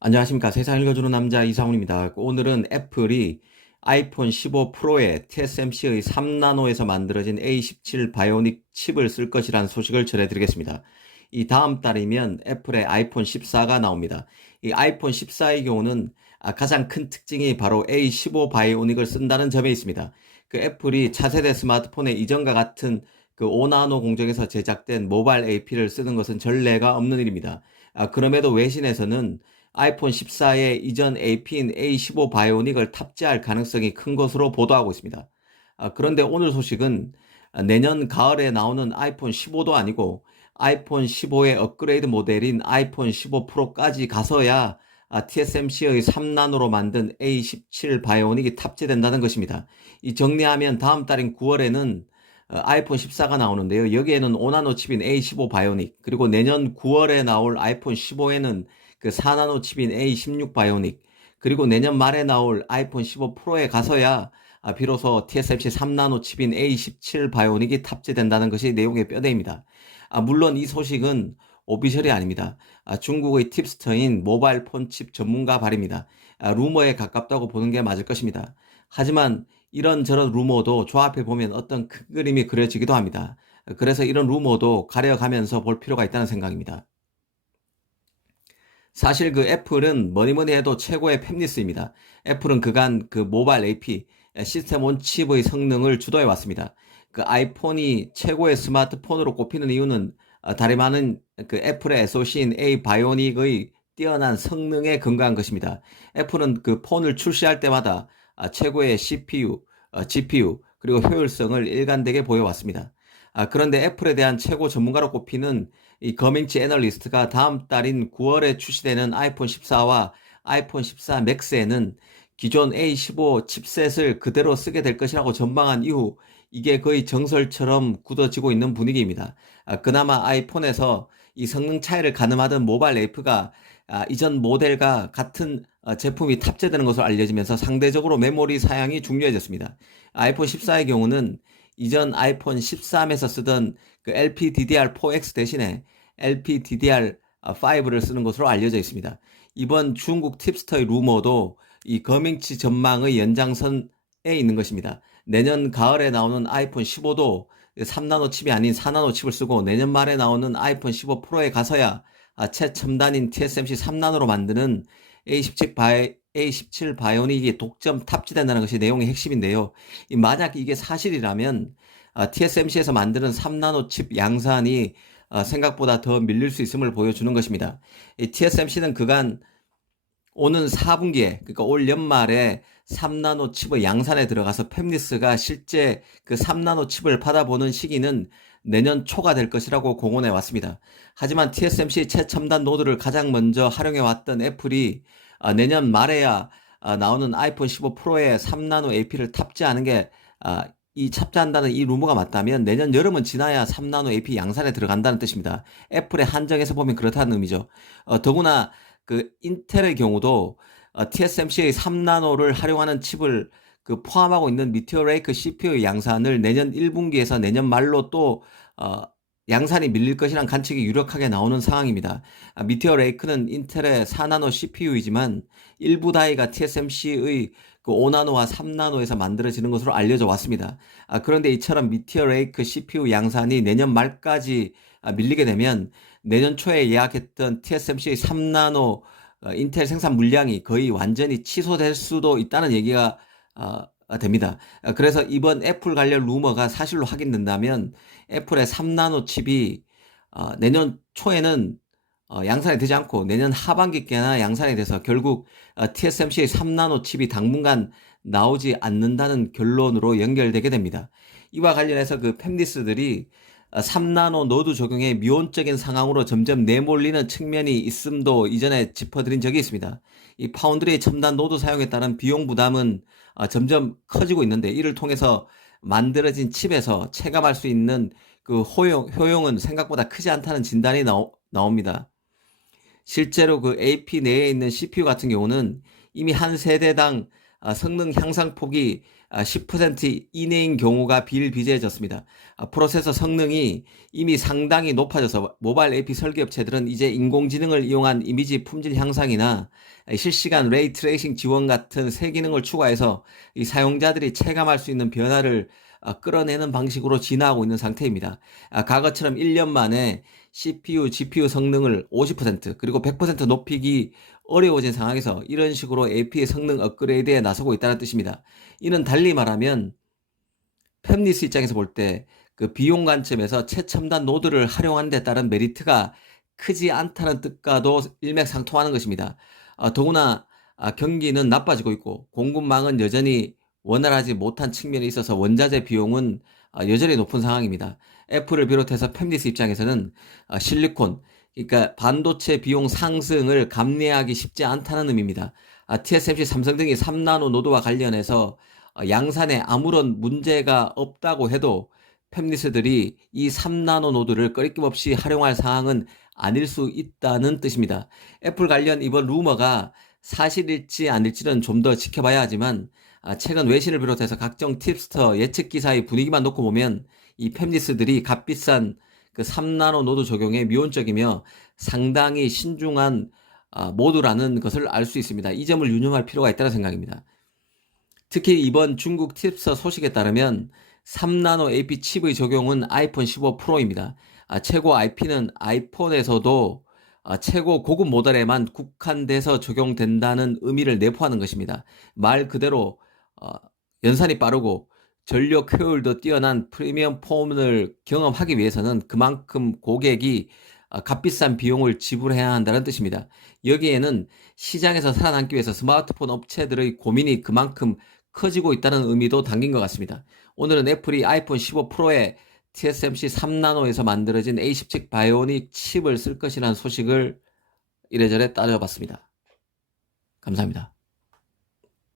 안녕하십니까. 세상 읽어주는 남자 이상훈입니다. 오늘은 애플이 아이폰 15 프로에 TSMC의 3나노에서 만들어진 A17 바이오닉 칩을 쓸 것이라는 소식을 전해드리겠습니다. 이 다음 달이면 애플의 아이폰 14가 나옵니다. 이 아이폰 14의 경우는 가장 큰 특징이 바로 A15 바이오닉을 쓴다는 점에 있습니다. 그 애플이 차세대 스마트폰의 이전과 같은 그 5나노 공정에서 제작된 모바일 AP를 쓰는 것은 전례가 없는 일입니다. 그럼에도 외신에서는 아이폰 14에 이전 AP인 A15 바이오닉을 탑재할 가능성이 큰 것으로 보도하고 있습니다. 그런데 오늘 소식은 내년 가을에 나오는 아이폰 15도 아니고 아이폰 15의 업그레이드 모델인 아이폰 15 프로까지 가서야 TSMC의 3나노로 만든 A17 바이오닉이 탑재된다는 것입니다. 이 정리하면 다음 달인 9월에는 아이폰 14가 나오는데요. 여기에는 5나노 칩인 A15 바이오닉, 그리고 내년 9월에 나올 아이폰 15에는 그 4나노 칩인 A16 바이오닉, 그리고 내년 말에 나올 아이폰 15 프로에 가서야 비로소 TSMC 3나노 칩인 A17 바이오닉이 탑재된다는 것이 내용의 뼈대입니다. 물론 이 소식은 오피셜이 아닙니다. 중국의 팁스터인 모바일 폰 칩 전문가 발입니다. 루머에 가깝다고 보는 게 맞을 것입니다. 하지만 이런저런 루머도 조합해 보면 어떤 큰 그림이 그려지기도 합니다. 그래서 이런 루머도 가려가면서 볼 필요가 있다는 생각입니다. 사실 그 애플은 뭐니뭐니 해도 최고의 팹리스입니다. 애플은 그간 그 모바일 AP, 시스템 온 칩의 성능을 주도해 왔습니다. 그 아이폰이 최고의 스마트폰으로 꼽히는 이유는 다름 아닌 그 애플의 SoC인 A 바이오닉의 뛰어난 성능에 근거한 것입니다. 애플은 그 폰을 출시할 때마다 최고의 CPU, GPU, 그리고 효율성을 일관되게 보여왔습니다. 그런데 애플에 대한 최고 전문가로 꼽히는 이 거밍치 애널리스트가 다음 달인 9월에 출시되는 아이폰 14와 아이폰 14 맥스에는 기존 A15 칩셋을 그대로 쓰게 될 것이라고 전망한 이후 이게 거의 정설처럼 굳어지고 있는 분위기입니다. 그나마 아이폰에서 이 성능 차이를 가늠하던 모바일 에이프가 이전 모델과 같은 제품이 탑재되는 것으로 알려지면서 상대적으로 메모리 사양이 중요해졌습니다. 아이폰 14의 경우는 이전 아이폰 13에서 쓰던 그 LPDDR4X 대신에 LPDDR5를 쓰는 것으로 알려져 있습니다. 이번 중국 팁스터의 루머도 이 거밍치 전망의 연장선에 있는 것입니다. 내년 가을에 나오는 아이폰 15도 3나노 칩이 아닌 4나노 칩을 쓰고 내년 말에 나오는 아이폰 15 프로에 가서야 최첨단인 TSMC 3나노로 만드는 A17 바이오닉이 독점 탑재된다는 것이 내용의 핵심인데요. 만약 이게 사실이라면 TSMC에서 만드는 3나노 칩 양산이 생각보다 더 밀릴 수 있음을 보여주는 것입니다. TSMC는 그간 오는 4분기에, 그러니까 올 연말에 3나노 칩의 양산에 들어가서 팹리스가 실제 그 3나노 칩을 받아보는 시기는 내년 초가 될 것이라고 공언해 왔습니다. 하지만 TSMC 최첨단 노드를 가장 먼저 활용해 왔던 애플이 내년 말에야 나오는 아이폰 15 프로에 3나노 AP를 탑재하는 게 이 탑재한다는 이 루머가 맞다면 내년 여름은 지나야 3나노 AP 양산에 들어간다는 뜻입니다. 애플의 한정에서 보면 그렇다는 의미죠. 더구나 그 인텔의 경우도 TSMC의 3나노를 활용하는 칩을 그 포함하고 있는 미티어 레이크 CPU 양산을 내년 1분기에서 내년 말로 또 양산이 밀릴 것이란 관측이 유력하게 나오는 상황입니다. 미티어 레이크는 인텔의 4나노 CPU이지만 일부 다이가 TSMC의 그 5나노와 3나노에서 만들어지는 것으로 알려져 왔습니다. 그런데 이처럼 미티어 레이크 CPU 양산이 내년 말까지 밀리게 되면 내년 초에 예약했던 TSMC의 3나노 인텔 생산 물량이 거의 완전히 취소될 수도 있다는 얘기가 됩니다. 그래서 이번 애플 관련 루머가 사실로 확인된다면 애플의 3나노 칩이 내년 초에는 양산이 되지 않고 내년 하반기께나 양산이 돼서 결국 TSMC의 3나노 칩이 당분간 나오지 않는다는 결론으로 연결되게 됩니다. 이와 관련해서 그 팹리스들이 3나노 노드 적용의 미온적인 상황으로 점점 내몰리는 측면이 있음도 이전에 짚어드린 적이 있습니다. 이 파운드리의 첨단 노드 사용에 따른 비용 부담은 점점 커지고 있는데 이를 통해서 만들어진 칩에서 체감할 수 있는 그 효용은 생각보다 크지 않다는 진단이 나옵니다. 실제로 그 AP 내에 있는 CPU 같은 경우는 이미 한 세대당 성능 향상폭이 10% 이내인 경우가 비일비재해졌습니다. 프로세서 성능이 이미 상당히 높아져서 모바일 AP 설계업체들은 이제 인공지능을 이용한 이미지 품질 향상이나 실시간 레이 트레이싱 지원 같은 새 기능을 추가해서 이 사용자들이 체감할 수 있는 변화를 끌어내는 방식으로 진화하고 있는 상태입니다. 과거처럼 1년 만에 CPU, GPU 성능을 50% 그리고 100% 높이기 어려워진 상황에서 이런 식으로 AP의 성능 업그레이드에 나서고 있다는 뜻입니다. 이는 달리 말하면 팹리스 입장에서 볼 때 그 비용 관점에서 최첨단 노드를 활용하는 데 따른 메리트가 크지 않다는 뜻과도 일맥상통하는 것입니다. 더구나 경기는 나빠지고 있고 공급망은 여전히 원활하지 못한 측면이 있어서 원자재 비용은 여전히 높은 상황입니다. 애플을 비롯해서 팹리스 입장에서는 실리콘, 그러니까 반도체 비용 상승을 감내하기 쉽지 않다는 의미입니다. TSMC, 삼성 등이 3나노 노드와 관련해서 양산에 아무런 문제가 없다고 해도 팹리스들이 이 3나노 노드를 꺼리낌 없이 활용할 상황은 아닐 수 있다는 뜻입니다. 애플 관련 이번 루머가 사실일지 아닐지는 좀 더 지켜봐야 하지만 최근 외신을 비롯해서 각종 팁스터 예측 기사의 분위기만 놓고 보면 이 팹리스들이 값비싼 그 3나노 노드 적용에 미온적이며 상당히 신중한 모드라는 것을 알 수 있습니다. 이 점을 유념할 필요가 있다는 생각입니다. 특히 이번 중국 팁서 소식에 따르면 3나노 AP 칩의 적용은 아이폰 15 프로입니다. 최고 IP는 아이폰에서도 최고 고급 모델에만 국한돼서 적용된다는 의미를 내포하는 것입니다. 말 그대로 연산이 빠르고 전력 효율도 뛰어난 프리미엄 폰을 경험하기 위해서는 그만큼 고객이 값비싼 비용을 지불해야 한다는 뜻입니다. 여기에는 시장에서 살아남기 위해서 스마트폰 업체들의 고민이 그만큼 커지고 있다는 의미도 담긴 것 같습니다. 오늘은 애플이 아이폰 15 프로에 TSMC 3나노에서 만들어진 A17 바이오닉 칩을 쓸 것이라는 소식을 이래저래 따져봤습니다. 감사합니다.